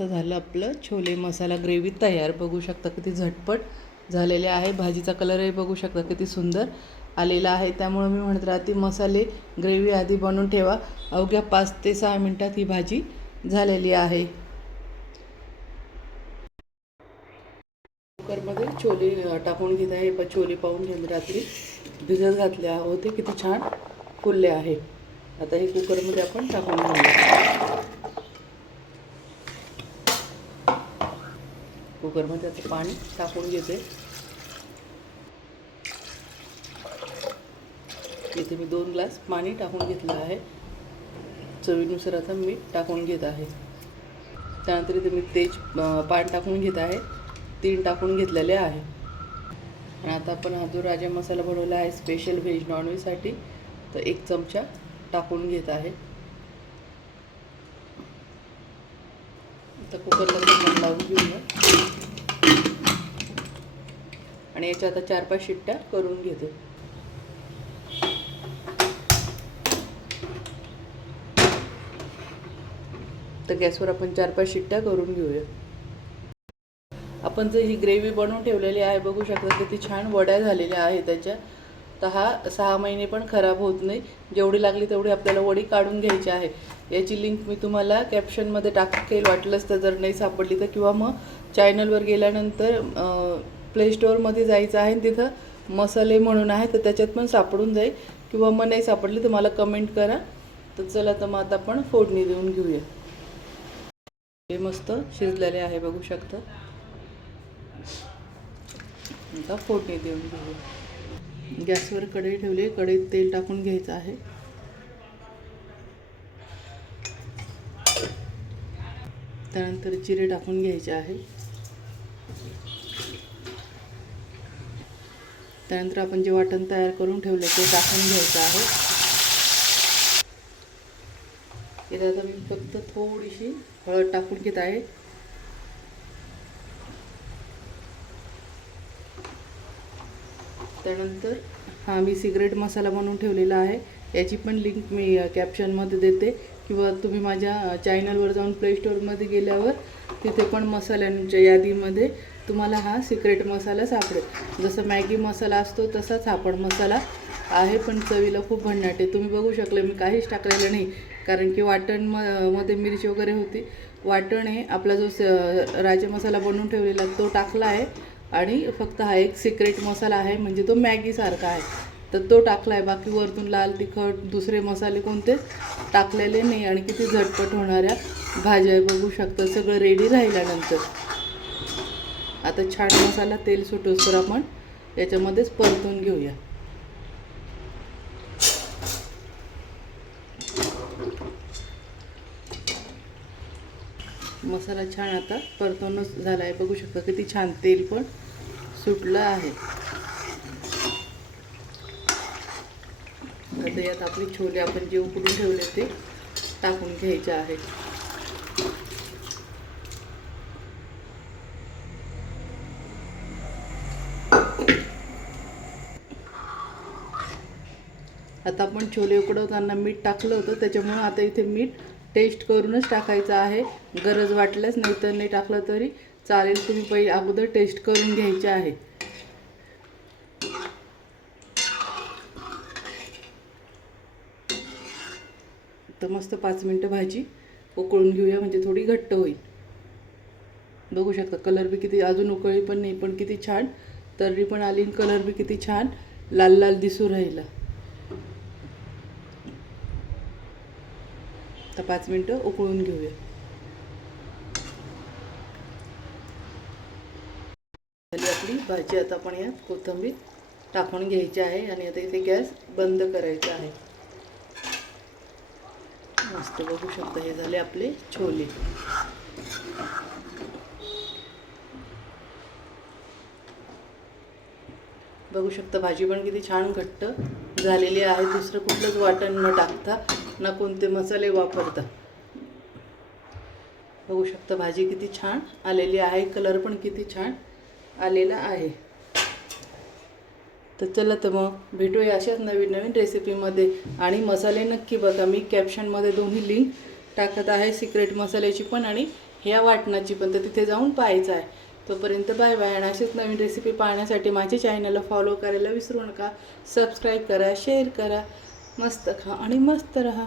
मस्त झालं आपलं छोले मसाला ग्रेव्ही तयार. बघू शकता किती झटपट झालेले आहे. भाजीचा कलरही बघू शकता किती सुंदर आलेला आहे. त्यामुळे मी म्हणत राहते मसाले ग्रेव्ही आधी बनवून ठेवा. अवघ्या 5 ते 6 मिनिटात ही भाजी झालेली आहे. कुकरमध्ये छोले टाकून घेत आहे. छोले पाहून घेऊन रात्री भिजत घातले होते, किती छान फुलले आहे. आता हे कुकरमध्ये आपण टाकून घेऊया. कुकरमध्ये आता पाणी टाकून घेते. इथे मी 2 ग्लास पाणी टाकून घेतलं आहे. चवीनुसार आता मीठ टाकून घेत आहे. त्यानंतर इथे मी पान टाकून घेत आहे. 3 टाकून घेतलेले आहे. आणि आता आपण हा जो राजा मसाला बनवला आहे स्पेशल व्हेज नॉनव्हेजसाठी, तर 1 चमचा टाकून घेत आहे. आता कुकरला झाकण लावून घेऊया आणि याच्या आता 4-5 शिट्ट्या करून घेते. तर गॅसवर आपण 4-5 शिट्ट्या करून घेऊया. आपण जे ही ग्रेव्ही बनवून ठेवलेली आहे बघू शकता किती छान वड्या झालेल्या आहेत त्याच्या. तर हा 6 महिने पण खराब होत नाही. जेवढी लागली तेवढी आपल्याला वडी काढून घ्यायची आहे. याची लिंक मी तुम्हाला कॅप्शनमध्ये टाकेल, वाटलंच तर जर नाही सापडली तर, किंवा मग चॅनलवर गेल्यानंतर प्ले स्टोअरमध्ये जायचं आहे, तिथं मसाले म्हणून आहे तर त्याच्यात पण सापडून जाईल, किंवा मग नाही सापडली तर मला कमेंट करा. तर चला तर मग आता आपण फोडणी देऊन घेऊया. हे मस्त शिजलेले आहे बघू शकता. आता फोडणी देऊन घेऊया. गॅसवर कढई ठेवली. कढईत तेल टाकून घ्यायचं आहे. त्यानंतर जिरे टाकून घ्यायचे आहे. त्यानंतर आपण जे वाटण तयार करून ठेवले ते टाकून घ्यायचं आहे. इथे आता मी फक्त थोडीशी हळद टाकून घेत आहे. त्यानंतर हा मी सिक्रेट मसाला बनवून ठेवलेला आहे. याची पण लिंक मी कॅप्शनमध्ये देते, किंवा तुम्ही माझ्या चॅनलवर जाऊन प्ले स्टोअरमध्ये गेल्यावर तिथे पण मसाल्यांच्या यादीमध्ये तुम्हाला हा सिक्रेट मसाला सापडेल. जसं मॅगी मसाला असतो तसाच हा पण मसाला आहे, पण चवीला खूप भन्नाट आहे. तुम्ही बघू शकले मी काहीच टाकलेलं नाही, कारण की मध्ये मिरची वगैरे होती. वाटण हे आपला जो राजा मसाला बनवून ठेवलेला तो टाकला आहे, आणि फक्त हा एक सिक्रेट मसाला आहे, म्हणजे तो मॅगीसारखा आहे तर तो टाकला आहे. बाकी वरतून लाल तिखट दुसरे मसाले कोणतेच टाकलेले नाही. आणि किती झटपट होणाऱ्या भाज्या बघू शकता. सगळं रेडी राहिल्यानंतर आता छान मसाला तेल सुटोसर आपण याच्यामध्येच परतून घेऊया. मसाला छान आता परतूनच झाला आहे. बघू शकता किती छान तेल पण सुटलं आहे. आता यात आपले छोले आपण जे उकडून ठेवले ते टाकून घ्यायचे आहे. आता आपण छोले उकडवताना मीठ टाकलं होतं, त्याच्यामुळे आता इथे मीठ टेस्ट करूनच टाकायचं आहे. गरज वाटल्यास, नाहीतर नाही टाकलं तरी चालेल. तुम्ही पहिले अगोदर टेस्ट करून घ्यायचे आहे. तर मस्त 5 मिनटं भाजी उकळून घेऊया, म्हणजे थोडी घट्ट होईल. बघू शकता कलर बी किती, अजून उकळी पण नाही, पण किती छान तर्री पण आली. कलर बी किती छान लाल लाल दिसू राहिला. तर 5 मिनटं उकळून घेऊया. झाली आपली भाजी. आता आपण यात कोथिंबीर टाकून घ्यायची आहे, आणि आता इथे गॅस बंद करायचा आहे. मस्त बघू शकता हे झाले आपले छोले. बघू शकता भाजी पण किती छान घट्ट झालेली आहे. दुसरं कुठलंच वाटण न टाकता, ना कोणते मसाले वापरता. बघू शकता भाजी किती छान आलेली आहे. कलर पण किती छान आलेला आहे. तर चला तर मग भेटूया अशाच नवीन नवीन रेसिपीमध्ये. आणि मसाले नक्की बघा, मी कॅप्शनमध्ये दोन्ही लिंक टाकत आहे, सिक्रेट मसाल्याची पण आणि ह्या वाटणाची पण, तर तिथे जाऊन पाहायचं आहे. तोपर्यंत बाय बाय. आणि असेच नवीन रेसिपी पाहण्यासाठी माझ्या चॅनलला फॉलो करायला विसरू नका. सबस्क्राईब करा, शेअर करा. मस्त खा आणि मस्त रहा.